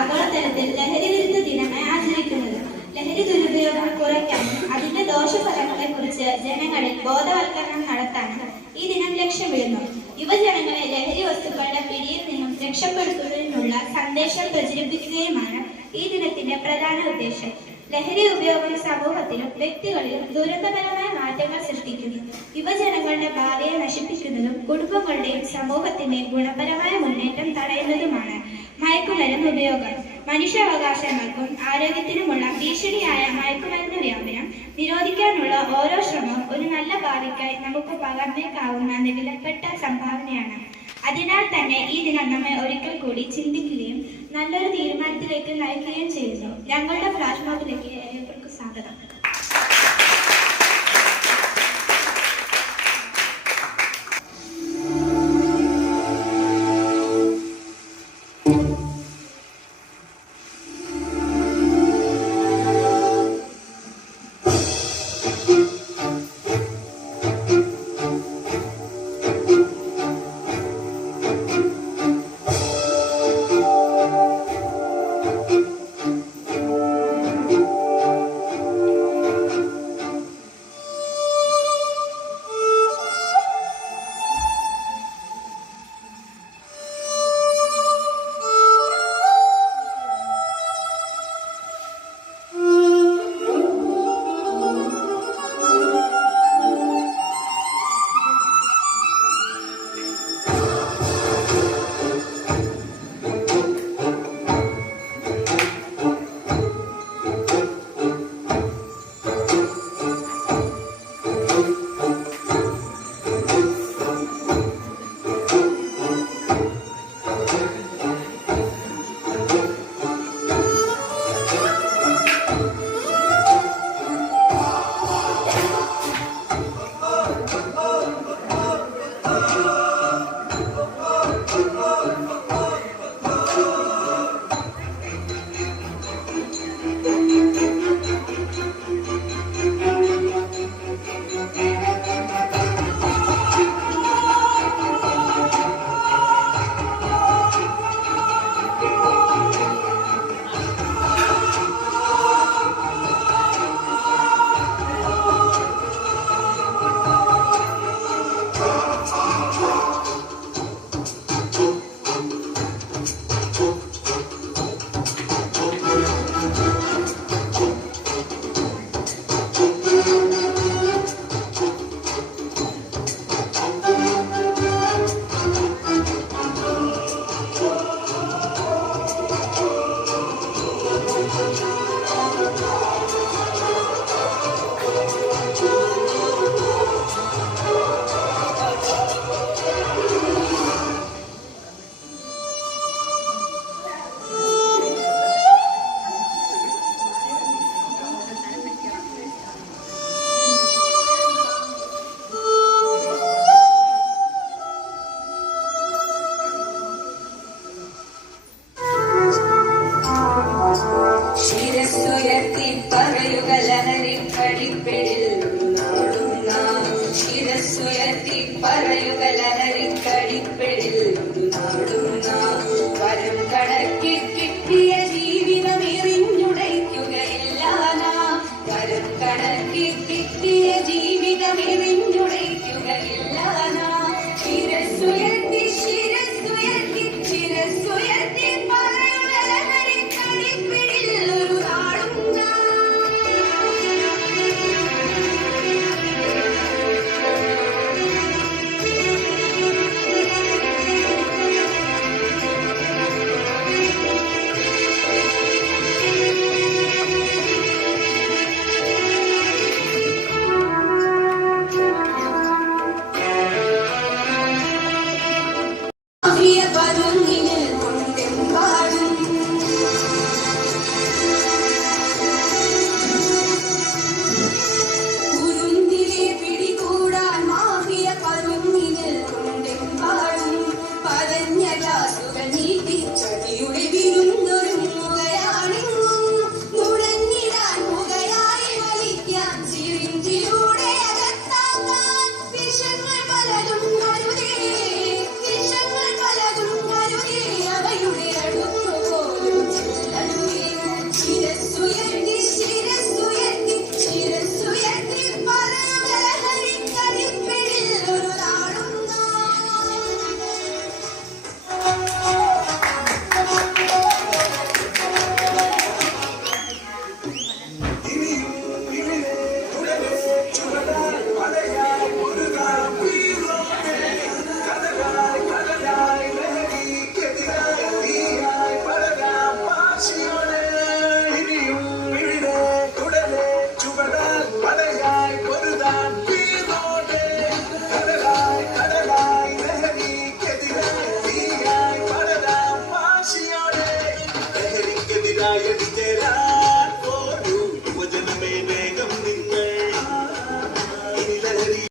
ആഗോളതലത്തിൽ ലഹരി വിരുദ്ധ ദിനമായി ആചരിക്കുന്നത്. ലഹരി ദുരുപയോഗം കുറയ്ക്കാനും അതിന്റെ ദോഷഫലങ്ങളെ കുറിച്ച് ജനങ്ങളിൽ ബോധവൽക്കരണം നടത്താനും ഈ ദിനം ലക്ഷ്യമിടുന്നു. യുവജനങ്ങളെ ലഹരി വസ്തുക്കളുടെ പിടിയിൽ നിന്നും രക്ഷപ്പെടുത്തുന്നതിനുള്ള സന്ദേശം പ്രചരിപ്പിക്കുകയുമാണ് ഈ ദിനത്തിന്റെ പ്രധാന ഉദ്ദേശം. ലഹരി ഉപയോഗം സമൂഹത്തിലും വ്യക്തികളിലും ദുരന്തപരമായ മാറ്റങ്ങൾ സൃഷ്ടിക്കുന്നു. യുവജനങ്ങളുടെ ഭാവിയെ നശിപ്പിക്കുന്നതും കുടുംബങ്ങളുടെയും സമൂഹത്തിന്റെയും ഗുണപരമായ മുന്നേറ്റം തടയുന്നതുമാണ് മയക്കുമരുന്ന് ഉപയോഗം. മനുഷ്യാവകാശങ്ങൾക്കും ആരോഗ്യത്തിനുമുള്ള ഭീഷണിയായ മയക്കുമരുന്ന് വ്യാപനം നിരോധിക്കാനുള്ള ഓരോ ശ്രമവും ഒരു നല്ല ഭാവിക്കായി നമുക്ക് പകർന്നേക്കാവുന്ന വിലപ്പെട്ട സംഭാവനയാണ്. അതിനാൽ തന്നെ ഈ ദിനം നമ്മെ ഒരിക്കൽ കൂടി ചിന്തിക്കുകയും നല്ലൊരു തീരുമാനത്തിലേക്ക് നയിക്കുകയും ചെയ്യുന്നു. ഞങ്ങളുടെ ഫ്ലാഷ് മോബിലേക്ക് ഏവർക്കും സ്വാഗതം.